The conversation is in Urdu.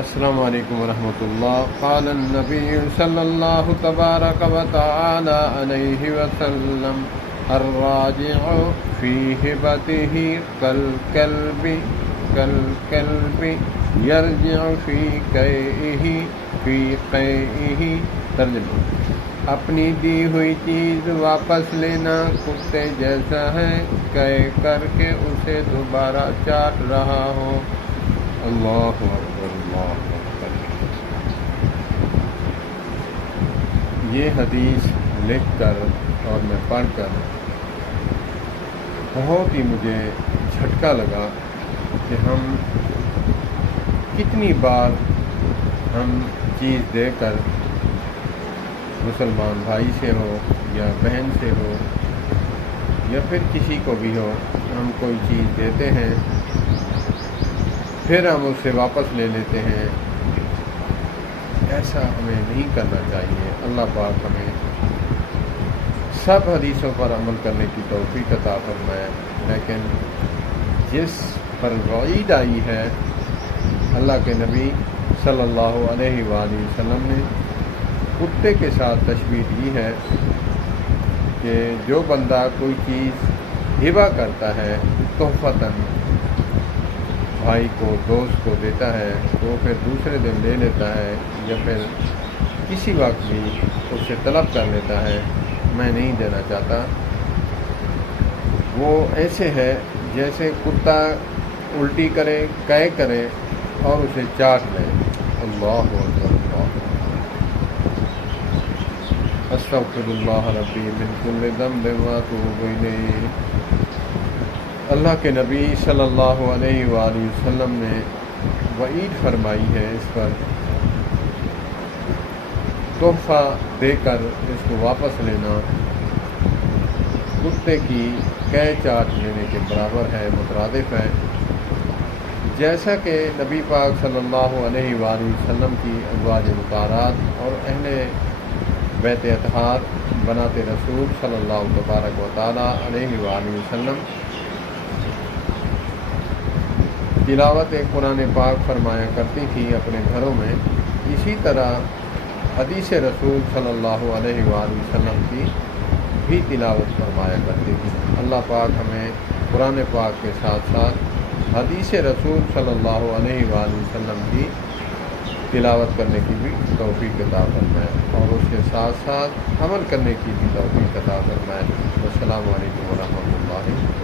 السلام علیکم ورحمۃ اللہ۔ قال النبی صلی اللہ تبارک و تعالی علیہ وسلم الراجع فی ہبتہ کالکلب یرجع فی قیئہ۔ ترجمہ: اپنی دی ہوئی چیز واپس لینا کتے جیسا ہے قے کر کے اسے دوبارہ چاٹ رہا ہو۔ اللہ اکبر، اللہ اکبر۔ یہ حدیث لکھ کر اور میں پڑھ کر بہت ہی مجھے جھٹکا لگا کہ ہم کتنی بار ہم چیز دے کر مسلمان بھائی سے ہو یا بہن سے ہو یا پھر کسی کو بھی ہو، ہم کوئی چیز دیتے ہیں پھر ہم اسے واپس لے لیتے ہیں۔ ایسا ہمیں نہیں کرنا چاہیے۔ اللہ پاک ہمیں سب حدیثوں پر عمل کرنے کی توفیق عطا فرمائے، لیکن جس پر وعید آئی ہے، اللہ کے نبی صلی اللہ علیہ وآلہ وسلم نے کتے کے ساتھ تشبیہ دی ہے کہ جو بندہ کوئی چیز ہبہ کرتا ہے تحفتاً، بھائی کو، دوست کو دیتا ہے، تو پھر دوسرے دن لے لیتا ہے یا پھر کسی وقت بھی اس سے طلب کر لیتا ہے میں نہیں دینا چاہتا، وہ ایسے ہے جیسے کتا الٹی کرے، قے کرے اور اسے چاٹ لے۔ اللہ اکبر، اللہ استغفر اللہ ربی من کل ذنب واتوب الیہ۔ اللہ کے نبی صلی اللہ علیہ وآلہ وسلم نے وعید فرمائی ہے اس پر، تحفہ دے کر اس کو واپس لینا کتے کی قے چاٹ لینے کے برابر ہے، مترادف ہے۔ جیسا کہ نبی پاک صلی اللہ علیہ وآلہ وسلم کی ازواج مطہرات اور اہل بیت اطہار بنات رسول صلی اللہ تبارک و تعالی علیہ وآلہ وسلم تلاوت قرآن پاک فرمایا کرتی تھی اپنے گھروں میں، اسی طرح حدیث رسول صلی اللہ علیہ وآلہ وسلم کی بھی تلاوت فرمایا کرتی تھی۔ اللہ پاک ہمیں قرآن پاک کے ساتھ ساتھ حدیث رسول صلی اللہ علیہ وآلہ وسلم کی تلاوت کرنے کی بھی توفیق عطا فرمائے اور اس کے ساتھ ساتھ عمل کرنے کی بھی توفیق عطا فرمائے۔ السلام علیکم ورحمۃ اللہ۔